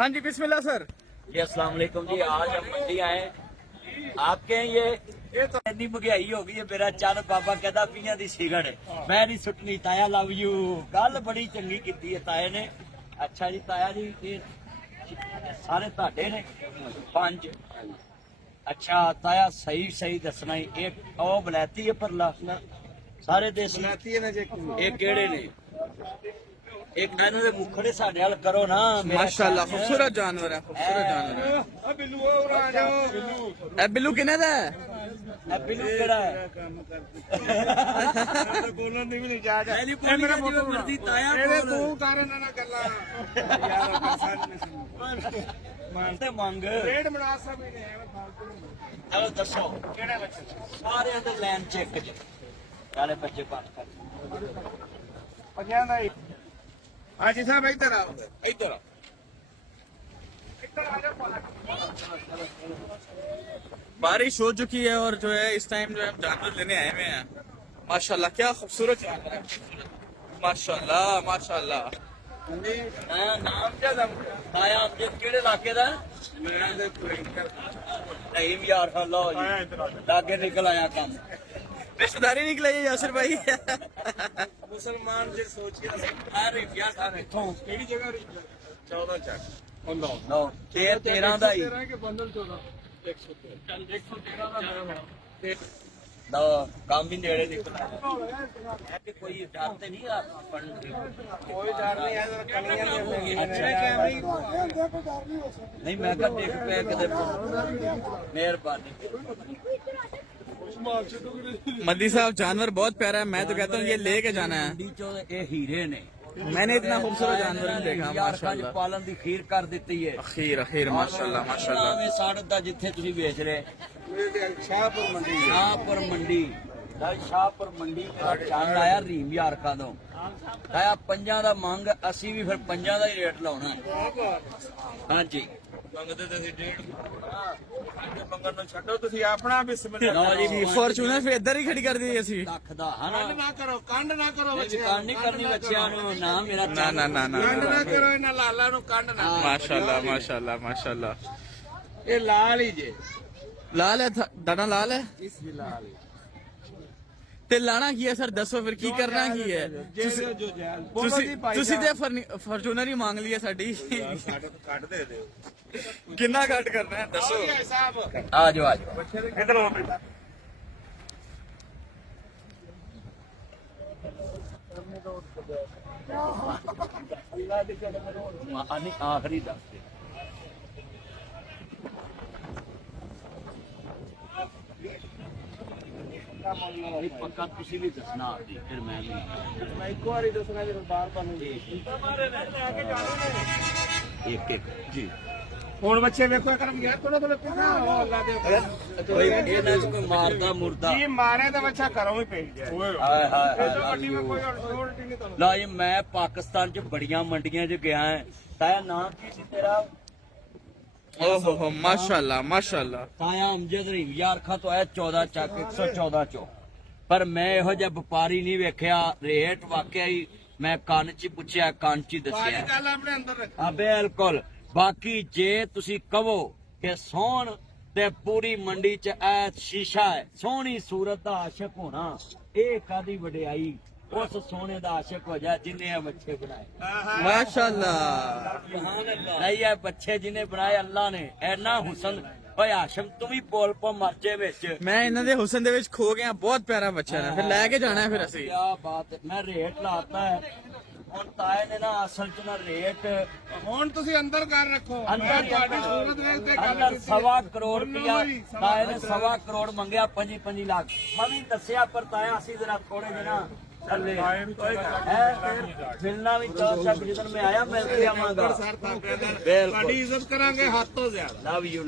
हाँ जी बिस्मिल्लाह सर। जी अस्सलाम वालेकुम जी। आज हम मंडी आए आपके ये तो इतनी महंगाई हो गई है। मेरा चंद बाबा कहता पीया दी सिगड़ मैं नहीं सुटनी। ताया लव यू। गल बड़ी चंगी की है ताए ने। अच्छा जी ताया जी ये सारे ताडे ने पंज। अच्छा ताया सही सही दसना ही एक ओ बलैती है परला सारे देसी एक केड़े ने एक इन्हों दे मुखड़े साडे हल करो ना। माशाल्लाह खूबसूरत जानवर है, खूबसूरत जानवर है। बिल्लू किने दा है? बिल्लू केड़ा है? बोलन दी भी नहीं जा जा मेरी बोली मेरा फोटो मर्जी ताया ਇਹਦੇ ਤੂੰ ਕਰ ਨਾ ਗੱਲਾਂ ਯਾਰ मानते मंग ਰੇਡ ਮੁਨਾਸਬ ਹੀ ਨੇ ਐਵੇਂ ਫਾਲਤੂ ਨਹੀਂ। चलो दसो ਕਿਹੜੇ ਬੱਚੇ सारे दे लैन चेक जी सारे बच्चे बात कर ਪੰਜਾਂ ਦਾ ਹੀ। ਹਾਂਜੀ ਸਾਹਿਬ ਇੱਧਰ ਆਓ इधर ਇੱਧਰ ਆ ਜਾਓ। बारिश हो चुकी है और जो है इस टाइम जो है हम जानवर लेने आए हुए हैं। माशाल्लाह क्या खूबसूरत जानवर है, माशाल्लाह माशाल्लाह। नाम क्या ताया आपके केड़े इलाके दा? नहीं यार लो जी लागे निकल आया काम रिश्तेदारी निकले ये यासिर भाई। ਮੁਸਲਮਾਨ ਜੇ ਸੋਚ ਕੇ अरे यार सारे इथों ਕਿਹੜੀ ਜਗ੍ਹਾ 14 ਚੱਕ ਹੁੰਦਾ नो 13 ਦਾ ਹੀ ਰਹਿ ਕੇ ਬੰਦਲ 14 113 ਚੱਲ 113 ਦਾ ਨਾਮ ਹੈ। नो काम भी नेड़े निकल आया है कि कोई डर ते नहीं आप पढ़ ਕੋਈ ਡਰ ਨਹੀਂ ਹੈ ਕਣੀਆਂ ਦੇ नहीं मैं कहा देख पे किधर मेहरबानी मदी साहब जानवर बहुत प्यारा है, मैं तो कहता हूँ ये लेके जाना है। मंडी चो ये हीरे ने मैंने इतना खूबसूरत जानवर नहीं देखा यार माशाल्लाह। पालन दी खीर कर दी है अखीर अखीर माशाल्लाह माशाल्लाह। साढ़ दा जिथे तुसी बेच रहे ਸ਼ਾਹਪੁਰ ਮੰਡੀ शाहपुर मंडी शाहपुर मंडी मेरा चंद आया रीम यार का दो आया ਪੰਜਾਂ ਦਾ ਮੰਗ ਅਸੀਂ ਵੀ ਫਿਰ ਪੰਜਾਂ ਦਾ ਹੀ ਰੇਟ ਲਾਉਣਾ। ਹਾਂਜੀ ਮੰਗਦੇ ਤੇ ਅਸੀਂ 1.5 ਮੰਗਣ ਨੂੰ ਛੱਡੋ ਤੁਸੀਂ ਆਪਣਾ ਬਿਸਮਿਲ੍ਲਾ ਲਓ ਜੀ फॉर्चूनर फिर इधर ही खड़ी कर दी ऐसी। ਲੱਖ ਦਾ ਹਨਾ ਕੰਡ ਨਾ ਕਰੋ ਕੰਡ ਨਾ ਕਰੋ ਇਹ ਬੱਚਿਆਂ ਦੁਕਾਨ ਨਹੀਂ ਕਰਨੀ ਬੱਚਿਆਂ ਨੂੰ ਨਾ ਮੇਰਾ ना ना ना ना ਕੰਡ ਨਾ ਕਰੋ ਇਹਨਾਂ ਲਾਲਾਂ ਨੂੰ ਕੰਡ ਨਾ माशाल्लाह माशाल्लाह माशाल्लाह। ਇਹ ਲਾਲ ਹੀ ਜੇ लाल है दाना लाल है ਇਸ ਵੀ ਲਾਲ ਹੀ ते लाना की है सर दसो फिर की करना की है? ਜਿਹੜੇ ਜੋ ਜੈਲ ਬੋਲੋ ਤੁਸੀਂ ਜੀ ਭਾਈ ਤੁਸੀਂ ਤੇ ਫॉर्च्यूनर ਹੀ ਮੰਗ ਲਈ ਹੈ ਸਾਡੀ। ਸਾਡੇ ਤੋਂ ਕੱਢ ਦੇ ਦਿਓ ਕਿੰਨਾ ਕੱਟ ਕਰਨਾ ਹੈ ਦੱਸੋ? ਭਾਈ ਸਾਹਿਬ ਆ ਜਾਓ ਆ ਜਾਓ ਬੱਚੇ ਦੇ ਕਿੱਧਰ ਹੋ ਬੇਟਾ ਆਨੀ ਆਖਰੀ ਦੱਸ ਦੇ ਨਹੀਂ ਪੱਕਾ ਤੁਸੀਂ ਵੀ ਦੱਸਣਾ ਆਪਦੀ ਫਿਰ ਮੈਂ ਵੀ ਮੈਂ ਇੱਕ ਵਾਰੀ ਦੱਸਣਾ ਜਦੋਂ ਬਾਹਰ ਤੁਹਾਨੂੰ ਇੱਕ ਇੱਕ ਜੀ ਹੁਣ ਬੱਚੇ ਵੇਖੋ ਕਰਮ ਗਿਆ ਥੋੜਾ ਥੋੜਾ ਪਿਆ ਉਹ ਅੱਲਾ ਦੇ ਕੋਈ ਇਹਨਾਂ ਚ ਕੋਈ ਮਾਰਦਾ ਮੁਰਦਾ ਜੀ ਮਾਰੇ ਤਾਂ ਬੱਚਾ ਘਰੋਂ ਹੀ ਪੈ ਗਿਆ ਓਏ ਹਾਏ ਹਾਏ ਇਹ ਗੱਡੀ ਹਾਏ ਵਿੱਚ ਕੋਈ ਅਥਾਰਟੀ ਨਹੀਂ ਤੁਹਾਨੂੰ ਲਾ ਜੀ ਮੈਂ ਪਾਕਿਸਤਾਨ ਚ ਬੜੀਆਂ ਮੰਡੀਆਂ ਚ ਗਿਆ ਹਾਂ ਤਾਇਆ ਨਾਮ ਕੀ ਸੀ ਤੇਰਾ? ओहो हो माशाल्लाह माशाल्लाह। ਤਾਇਆ ਅਮਜਦ ਰਹੀਮ ਯਾਰ ਖਾ ਤੋਂ ਆਇਆ 14 ਚੱਕ 114 ਚੋਂ ਪਰ ਮੈਂ ਇਹੋ ਜਿਹਾ ਵਪਾਰੀ ਨਹੀਂ ਵੇਖਿਆ। ਰੇਟ ਵਾਕਿਆ ਹੀ ਮੈਂ ਕੰਨ 'ਚ ਪੁੱਛਿਆ ਕੰਨ 'ਚ ਹੀ ਬਾਜੀ ਦੱਸਿਆ। ਗੱਲ ਆਪਣੇ ਅੰਦਰ ਰੱਖ ਆ ਬਿਲਕੁਲ ਬਾਕੀ ਜੇ ਤੁਸੀਂ ਕਹੋ ਕਿ ਸੋਹਣ ਤੇ ਪੂਰੀ ਮੰਡੀ 'ਚ ਐ ਸ਼ੀਸ਼ਾ ਹੈ ਸੋਹਣੀ ਸੂਰਤ ਦਾ ਆਸ਼ਿਕ ਹੋਣਾ ਇਹ ਕਾਦੀ ਵਡਿਆਈ ਉਸ ਸੋਹਣੇ ਦਾ ਆਸ਼ਿਕ ਹੋ ਜਾ ਜਿਨੇ ਇਹ ਬੱਚੇ ਬਣਾਏ। माशाल्लाह ਨਹੀਂ ਇਹ ਬੱਚੇ ਜਿਹਨੇ ਬਣਾਏ ਅੱਲਾ ਨੇ ਐਨਾ ਹੁਸਨ। ਓਏ ਆਸ਼ਮ ਤੂੰ ਵੀ ਪੋਲ ਪੋ ਮਰਚੇ ਵਿੱਚ मैं इन्हों दे हुसन दे विच खो गया। बहुत प्यारा बच्चा है, फिर लेके जाना है फिर ਅਸੀਂ। क्या बात है मैं रेट लाता है ਹੁਣ ਤਾਏ ਨੇ ਨਾ ਅਸਲ ਚ ਨਾ ਰੇਟ ਹੁਣ ਤੁਸੀਂ ਅੰਦਰ ਕਰ ਰੱਖੋ ਅੰਦਰ ਤੁਹਾਡੀ ਸੂਰਤ ਵੇਖ ਤੇ ਗੱਲ ਅੰਦਰ ਕੀਤੀ। 1.25 ਕਰੋੜ ਰੁਪਇਆ ਸਵਾ ਤਾਏ ਨੇ 1.25 ਕਰੋੜ ਮੰਗਿਆ 25 ਲੱਖ ਮੈਂ ਵੀ ਦੱਸਿਆ ਪਰ ਤਾਇਆ ਅਸੀਂ ਜਰਾ ਥੋੜੇ ਜਿਹੇ ਨਾ ਥੱਲੇ ਮਿਲਣਾ ਵੀ ਚਾਹ ਜਦੋਂ ਮੈਂ ਆਇਆ ਮਿਲ ਕੇ ਆਵਾਂਗਾ। ਸਰ ਤਾਂ ਬਿਲਕੁਲ ਤੁਹਾਡੀ ਇੱਜ਼ਤ ਕਰਾਂਗੇ ਹੱਦ ਤੋਂ ਜ਼ਿਆਦਾ ਲਵ ਯੂ